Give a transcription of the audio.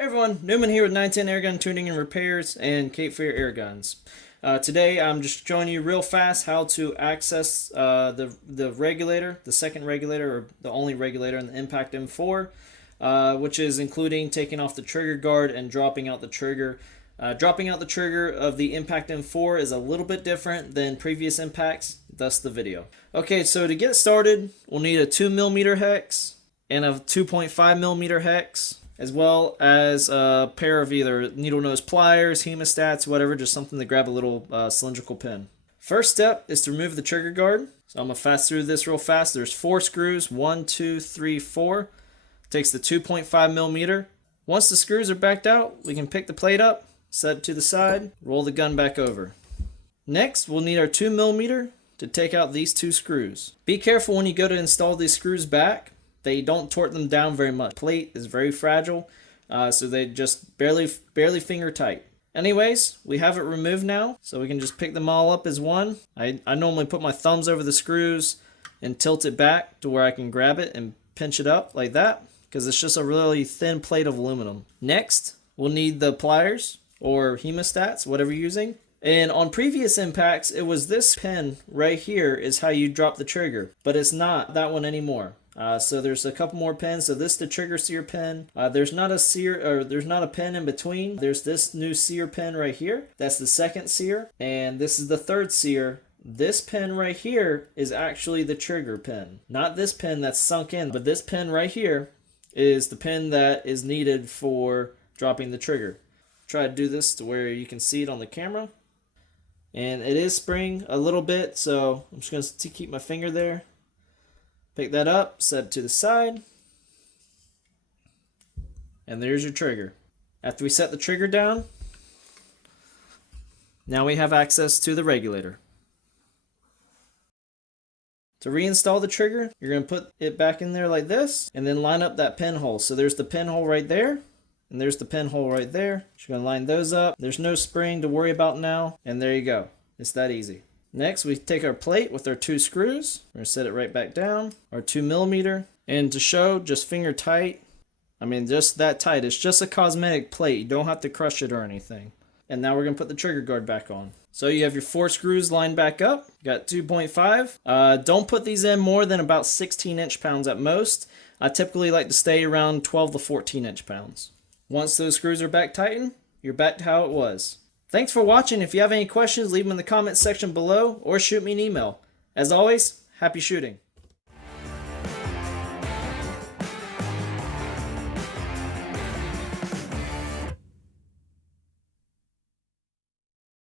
Hey everyone, Newman here with 910 Airgun Tuning and Repairs and Cape Fear Air Guns. Today I'm just showing you real fast how to access the regulator, the second regulator or the only regulator in the Impact M4, which is including taking off the trigger guard and dropping out the trigger. Dropping out the trigger of the Impact M4 is a little bit different than previous Impacts, thus the video. Okay, so to get started, we'll need a 2mm hex and a 2.5mm hex, as well as a pair of either needle nose pliers, hemostats, whatever, just something to grab a little cylindrical pin. First step is to remove the trigger guard. So I'm going to fast through this real fast. There's 4 screws, 1, 2, 3, 4. Takes the 2.5mm. Once the screws are backed out, we can pick the plate up, set it to the side, roll the gun back over. Next, we'll need our 2mm to take out these 2 screws. Be careful when you go to install these screws back. They don't torque them down very much. The plate is very fragile, so they just barely finger tight. Anyways, we have it removed now, so we can just pick them all up as one. I normally put my thumbs over the screws and tilt it back to where I can grab it and pinch it up like that, because it's just a really thin plate of aluminum. Next, we'll need the pliers or hemostats, whatever you're using. And on previous Impacts, it was this pin right here is how you drop the trigger, but it's not that one anymore. So there's a couple more pins. So this is the trigger sear pin. There's not a pin in between. There's this new sear pin right here. That's the second sear, and this is the third sear. This pin right here is actually the trigger pin, not this pin that's sunk in, but this pin right here is the pin that is needed for dropping the trigger. Try to do this to where you can see it on the camera, and it is spraying a little bit, so I'm just going to keep my finger there. Pick that up, set it to the side, and there's your trigger. After we set the trigger down, now we have access to the regulator. To reinstall the trigger, you're going to put it back in there like this, and then line up that pinhole. So there's the pinhole right there, and there's the pinhole right there. You're going to line those up. There's no spring to worry about now, and there you go. It's that easy. Next, we take our plate with our 2 screws. We're going to set it right back down, our 2mm. And to show, just finger tight. I mean, just that tight. It's just a cosmetic plate. You don't have to crush it or anything. And now we're going to put the trigger guard back on. So you have your 4 screws lined back up. You got 2.5. Don't put these in more than about 16 inch-pounds at most. I typically like to stay around 12 to 14 inch-pounds. Once those screws are back tightened, you're back to how it was. Thanks for watching. If you have any questions, leave them in the comments section below or shoot me an email. As always, happy shooting.